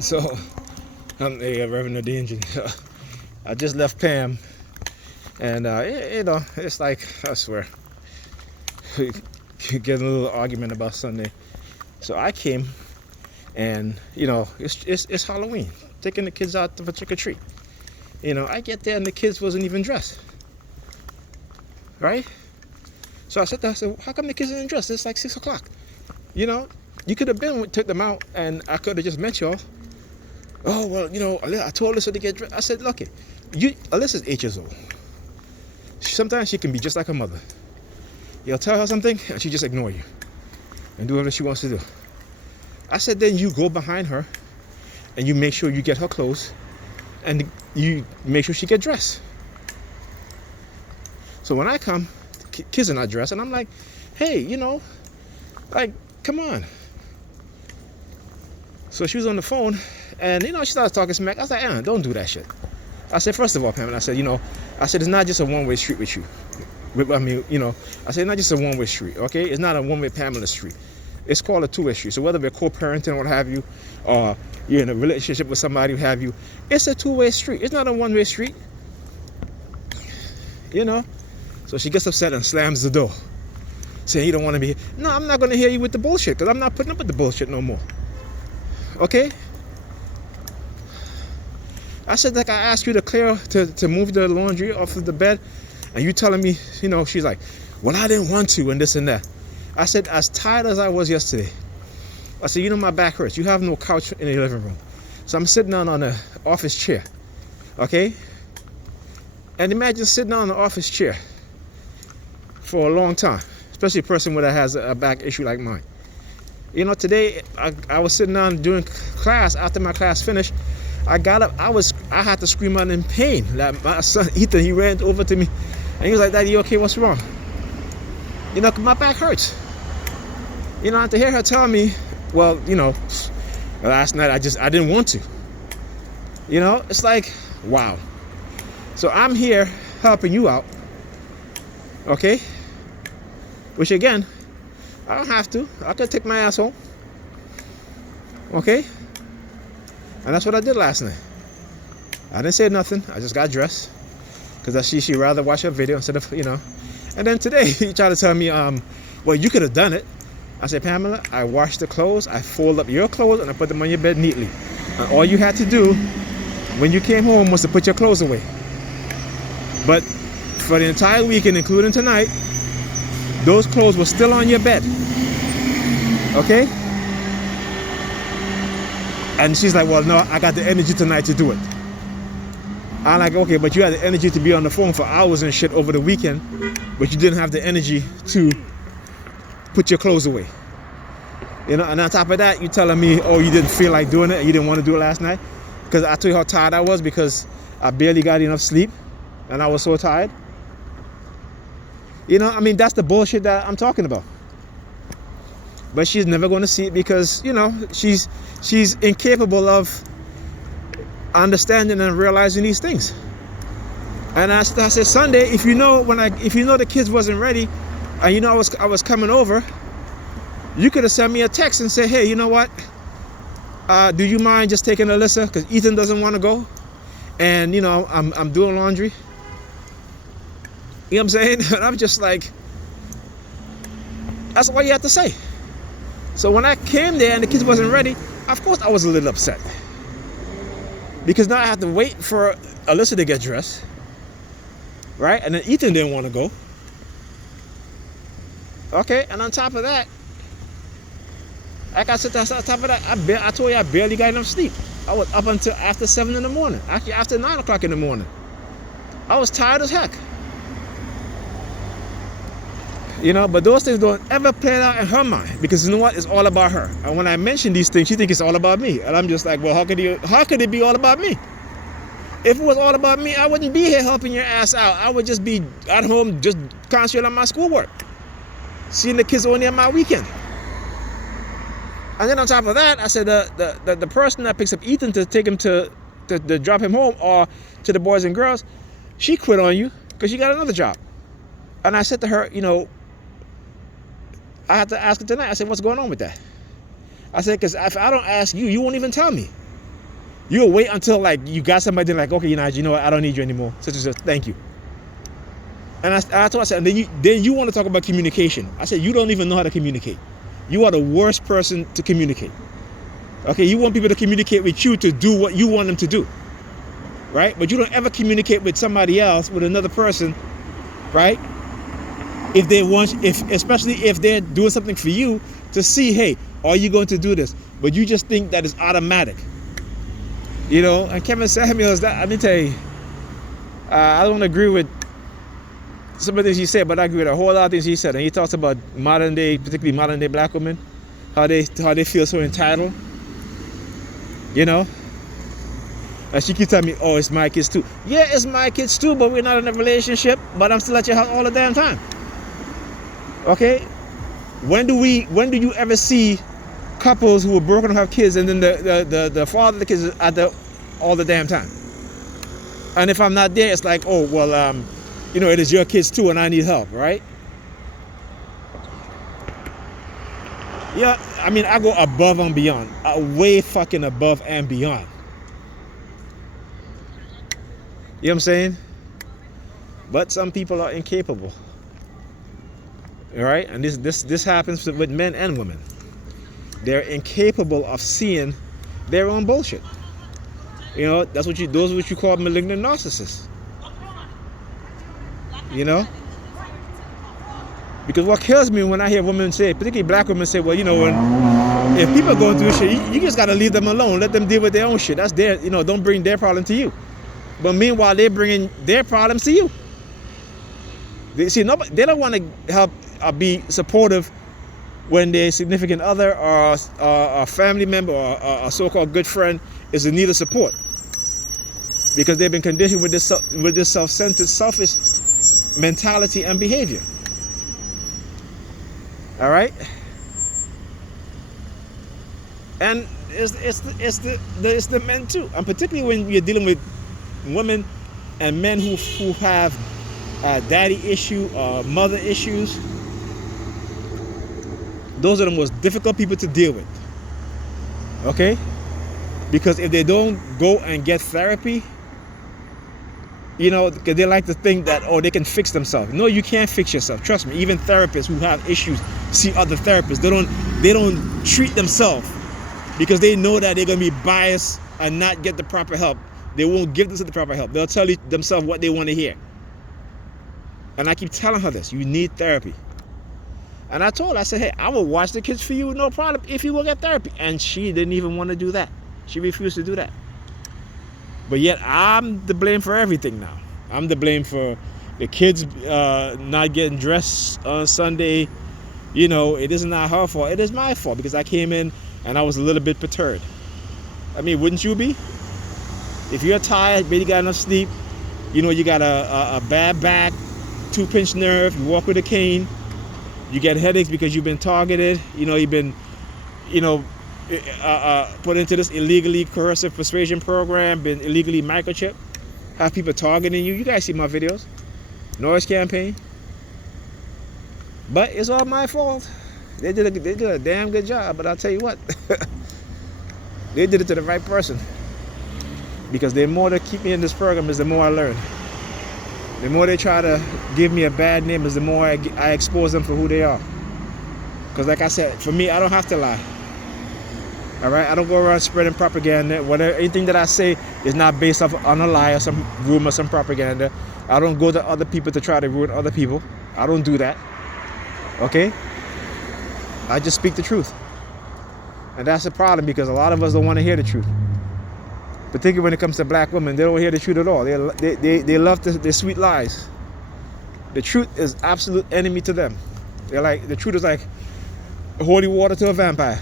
So I'm a Reverend Danger. I just left Pam, and it's like, I swear, getting a little argument about Sunday. So I came, and it's Halloween, taking the kids out for trick or treat. I get there and the kids wasn't even dressed, right? So I said, how come the kids isn't dressed? It's like 6 o'clock. You could have took them out, and I could have just met y'all. Oh, well, I told Alyssa to get dressed. I said, look, Alyssa's 8 years old. Sometimes she can be just like her mother. You'll tell her something, and she just ignore you and do whatever she wants to do. I said, then you go behind her, and you make sure you get her clothes, and you make sure she get dressed. So when I come, kids are not dressed, and I'm like, hey, come on. So she was on the phone, and she started talking smack. I was like, don't do that shit. I said, first of all, Pam, I said, it's not just a one-way street with you. I said, it's not just a one-way street, okay? It's not a one-way Pamela street. It's called a two-way street. So whether we're co-parenting or what have you, or you're in a relationship with somebody, what have you, it's a two-way street. It's not a one-way street. So she gets upset and slams the door, saying, you don't want to be here. No, I'm not going to hear you with the bullshit, because I'm not putting up with the bullshit no more. Okay? I said, I asked you to move the laundry off of the bed, and you telling me, she's like, well, I didn't want to, and this and that. I said, as tired as I was yesterday, I said, my back hurts. You have no couch in the living room. So I'm sitting down on an office chair. Okay? And imagine sitting down on an office chair for a long time, especially a person that has a back issue like mine. Today I was sitting down doing class. After my class finished, I got up. I had to scream out in pain. Like my son Ethan, he ran over to me, and he was like, "Daddy, you okay? What's wrong?" My back hurts. And to hear her tell me, well, last night I didn't want to. It's like, wow. So I'm here helping you out, okay? Which again, I don't have to. I could take my ass home, okay? And that's what I did last night. I didn't say nothing. I just got dressed because she'd rather watch a video instead of, And then today he tried to tell me, well, you could have done it. I said, Pamela, I washed the clothes, I folded up your clothes, and I put them on your bed neatly. And all you had to do when you came home was to put your clothes away. But for the entire weekend, including tonight, those clothes were still on your bed. Okay? And she's like, well, no, I got the energy tonight to do it. I'm like, okay, but you had the energy to be on the phone for hours and shit over the weekend, but you didn't have the energy to put your clothes away. And on top of that, you telling me, oh, you didn't feel like doing it and you didn't want to do it last night? Because I told you how tired I was because I barely got enough sleep and I was so tired. That's the bullshit that I'm talking about. But she's never going to see it because, she's incapable of understanding and realizing these things. And I said, Sunday, if you know the kids wasn't ready, and I was coming over, you could have sent me a text and said, hey, you know what? Do you mind just taking Alyssa? Because Ethan doesn't want to go. And, I'm doing laundry. You know what I'm saying? And I'm just like, that's all you have to say. So when I came there and the kids wasn't ready, of course I was a little upset. Because now I have to wait for Alyssa to get dressed. Right? And then Ethan didn't want to go. Okay, and on top of that, like I said, on top of that, I told you I barely got enough sleep. I was up until after 7 in the morning. Actually, after 9 o'clock in the morning. I was tired as heck. But those things don't ever play out in her mind because you know what? It's all about her. And when I mention these things, she thinks it's all about me. And I'm just like, well, how could it be all about me? If it was all about me, I wouldn't be here helping your ass out. I would just be at home just concentrating on my schoolwork. Seeing the kids only on my weekend. And then on top of that, I said the person that picks up Ethan to take him to drop him home or to the boys and girls, she quit on you because she got another job. And I said to her, I had to ask her tonight. I said, what's going on with that? I said, because if I don't ask you, you won't even tell me. You'll wait until like you got somebody like, okay, you know what, I don't need you anymore. Such and such, thank you. And I told her, and then you want to talk about communication. I said, you don't even know how to communicate. You are the worst person to communicate. Okay, you want people to communicate with you to do what you want them to do, right? But you don't ever communicate with somebody else, with another person, right? If they want, especially if they're doing something for you, to see, hey, are you going to do this? But you just think that it's automatic, you know. And Kevin Samuels, that, I didn't tell you, I don't agree with some of the things he said, but I agree with a whole lot of things he said. And he talks about modern day, particularly modern day black women, how they feel so entitled, you know. And she keeps telling me, oh, it's my kids too. Yeah, it's my kids too, but we're not in a relationship, but I'm still at your house all the damn time. Okay? When do you ever see couples who are broken up have kids and then the father of the kids is at all the damn time? And if I'm not there, it's like, oh, well, you know, it is your kids too and I need help, right? Yeah, I mean, I go above and beyond, way fucking above and beyond. You know what I'm saying? But some people are incapable. All right? And this happens with men and women. They're incapable of seeing their own bullshit. You know, those are what you call malignant narcissists. You know? Because what kills me when I hear women say, particularly black women say, well, you know, if people are going through shit, you just gotta leave them alone. Let them deal with their own shit. That's their, you know, don't bring their problem to you. But meanwhile, they're bringing their problems to you. They don't want to help or be supportive when their significant other or a family member or a so-called good friend is in need of support, because they've been conditioned with this self-centered, selfish mentality and behavior. All right, and it's the men too, and particularly when you're dealing with women and men who have daddy issue or mother issues. Those are the most difficult people to deal with. Okay? Because if they don't go and get therapy, you know, because they like to think that, oh, they can fix themselves. No, you can't fix yourself. Trust me. Even therapists who have issues see other therapists. They don't treat themselves because they know that they're going to be biased and not get the proper help. They won't give them the proper help. They'll tell themselves what they want to hear. And I keep telling her this, you need therapy. And I told her, I said, hey, I will watch the kids for you, no problem, if you will get therapy. And she didn't even want to do that. She refused to do that. But yet I'm the blame for everything now. I'm the blame for the kids not getting dressed on Sunday. You know, it is not her fault. It is my fault because I came in and I was a little bit perturbed. I mean, wouldn't you be? If you're tired, maybe you got enough sleep, you know, you got a bad back, 2-pinch nerve, you walk with a cane, you get headaches because you've been targeted, you know, you've been, you know, put into this illegally coercive persuasion program, been illegally microchipped, have people targeting you. You guys see my videos. Noise campaign. But it's all my fault. They did a damn good job, but I'll tell you what, they did it to the right person. Because the more they keep me in this program is the more I learn. The more they try to give me a bad name is the more I expose them for who they are. Because like I said, for me, I don't have to lie. All right? I don't go around spreading propaganda. Anything that I say is not based on a lie or some rumor, some propaganda. I don't go to other people to try to ruin other people. I don't do that. Okay? I just speak the truth. And that's the problem because a lot of us don't want to hear the truth. Particularly when it comes to black women, they don't hear the truth at all. They love their sweet lies. The truth is absolute enemy to them. The truth is like holy water to a vampire.